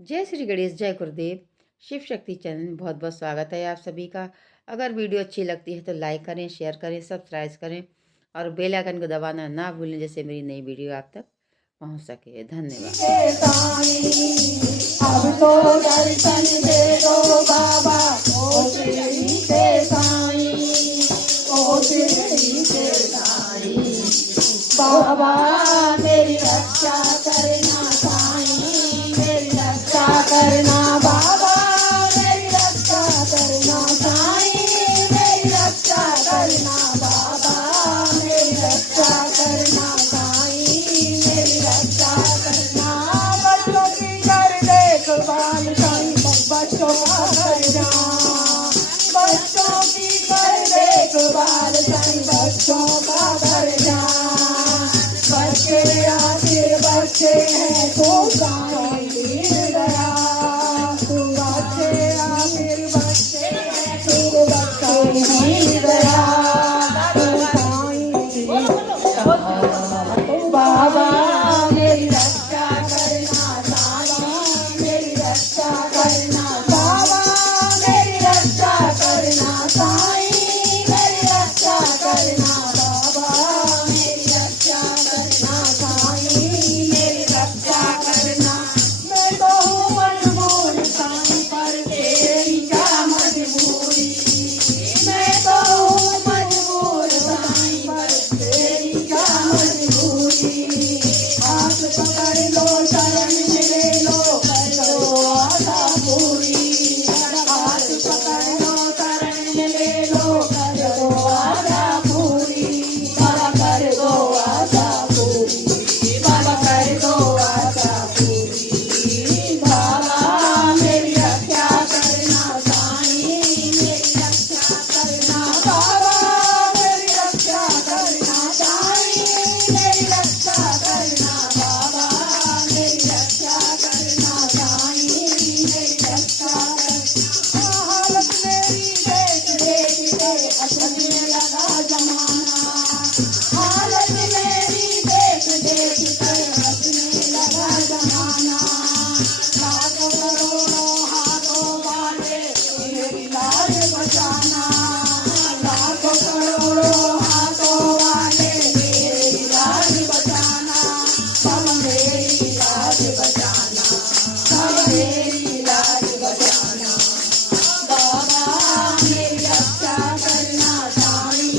जय श्री गणेश, जय गुरुदेव। शिव शक्ति चैनल में बहुत बहुत स्वागत है आप सभी का। अगर वीडियो अच्छी लगती है तो लाइक करें, शेयर करें, सब्सक्राइब करें और बेल आइकन को दबाना ना भूलें, जैसे मेरी नई वीडियो आप तक पहुंच सके। धन्यवाद। अब तो दर्शन दे दो बाबा, ओ शिरडी के साईं, ओ शिरडी के साईं। बाबा मेरी रक्षा करना साईं, मेरी रक्षा करना बाबा, मेरी रक्षा करना साईं, मेरी रक्षा करना बाबा, मेरी रक्षा करना साईं, मेरी रक्षा करना। बच्चों की कर देखभाल साईं, बच्चों का करना, बच्चों की कर देखभाल साईं, बच्चों का करना। बच्चे आखिर बच्चे हैं तो साईं दीन दया, तू बच्चे आखिर बच्चे हैं तो बच्चे दीन दया, तू साईं दीन दया। बाबा मेरी रक्षा करना साईं, मेरी रक्षा करना बाबा, मेरी रक्षा करना साईं, मेरी रक्षा करना बाबा, मेरी रक्षा करना साईं, मेरी रक्षा करना। मैं तो हूँ मजबूर साईं, पर तेरी क्या मजबूरी, मैं तो हूँ मजबूर साईं, पर तेरी क्या मजबूरी। हाथ पकड़ लो, शरण ले लो, कर दो आशा पूरी। हाथ पकड़ लो, शरण ले लो, कर दो आशा पूरी। बाबा कर दो आशा पूरी, बाबा कर दो आशा पूरी। बाबा मेरी रक्षा करना साईं, मेरी रक्षा करना बाबा, मेरी रक्षा करना साईं, मेरी रक्षा करना बाबा, मेरी रक्षा करना साईं, मेरी रक्षा करना। हालत मेरी देख देख के हंसने लगा जमाना, हालत मेरी देख देख के हंसने लगा जमाना। लाखों करोड़ों हाथों वाले मेरी लाज बचाना, लाखों करोड़ों हाथों वाले मेरी लाज बचाना, सब मेरी लाज बचाना, सब मेरी लाज बचाना। बाबा मेरी रक्षा करना साईं,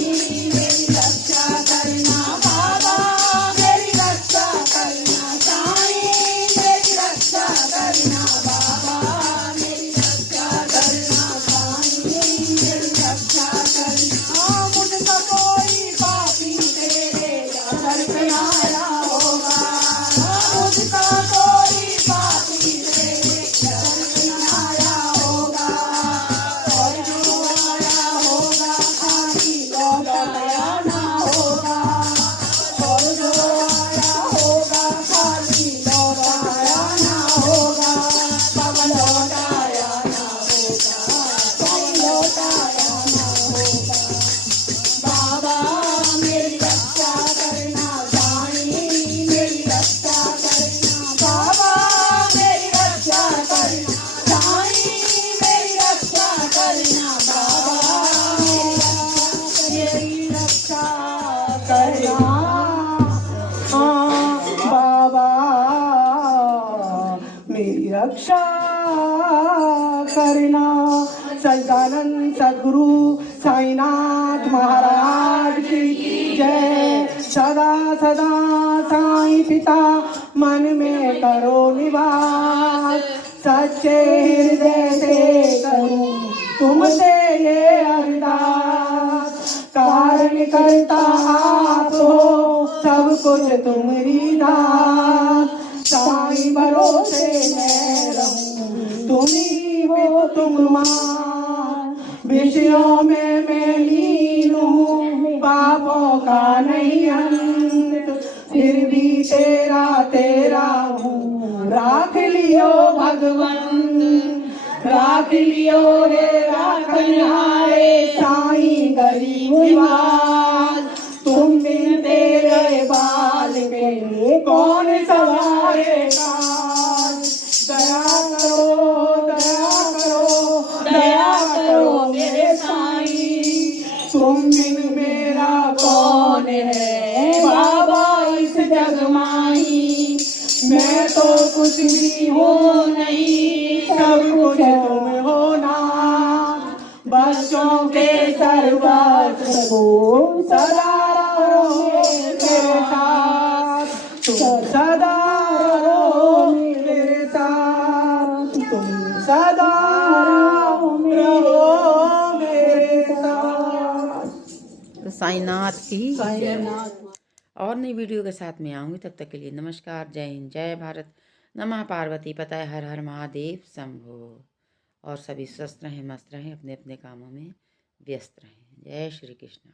मेरी रक्षा करना बाबा, मेरी रक्षा करना साईं, मेरी रक्षा करना बाबा, मेरी रक्षा करना साईं, मेरी रक्षा करना। मुझको कोई पापी तेरे दर पे आया होगा, मुझको कोई पापी तेरे दर पे आया होगा, और जो आया होगा खाली लौट आना होगा, और जो आया होगा खाली लौट आना होगा, बाबा लौट आना होगा, साईं लौट आना होगा। बाबा मेरी रक्षा करना साईं, मेरी रक्षा करना बाबा, मेरी रक्षा करना साईं, मेरी रक्षा करना बाबा, मेरी रक्षा करना। हाँ बाबा मेरी रक्षा करना। सच्चिदानंद सद्गुरु साईनाथ महाराज की जय। सदा सदा साईं पिता मन में करो निवास, सच्चे हृदय से करूं तुमसे ये अरदास। कारण करता आप हो, सब कुछ तुम्हारी दात, साईं भरोसे मैं रहूं, तुम ही हो तुम मान। विषयों में मैं लीन हूँ, पापों का नहीं अंत, फिर भी तेरा तेरा हूँ, राख लियो भगवंत, राख लियो रे राखनहारे साईं गरीब निवास। तुम बिन तेरे बाल के कौन सवारे काज, दया तो कुछ भी हो नहीं, सब कुछ तुम हो ना। बच्चों के सर्वस्व को सदा रहो मेरे साथ, तुम सदा रहो मेरे साथ, तुम सदा रहो मेरे साथ। तो साईनाथ की साईनाथ। और नई वीडियो के साथ में आऊँगी। तब तक के लिए नमस्कार, जय हिंद, जय भारत, नमः पार्वती पताय, हर हर महादेव शंभो। और सभी स्वस्थ रहें, मस्त रहें, अपने अपने कामों में व्यस्त रहें। जय श्री कृष्ण।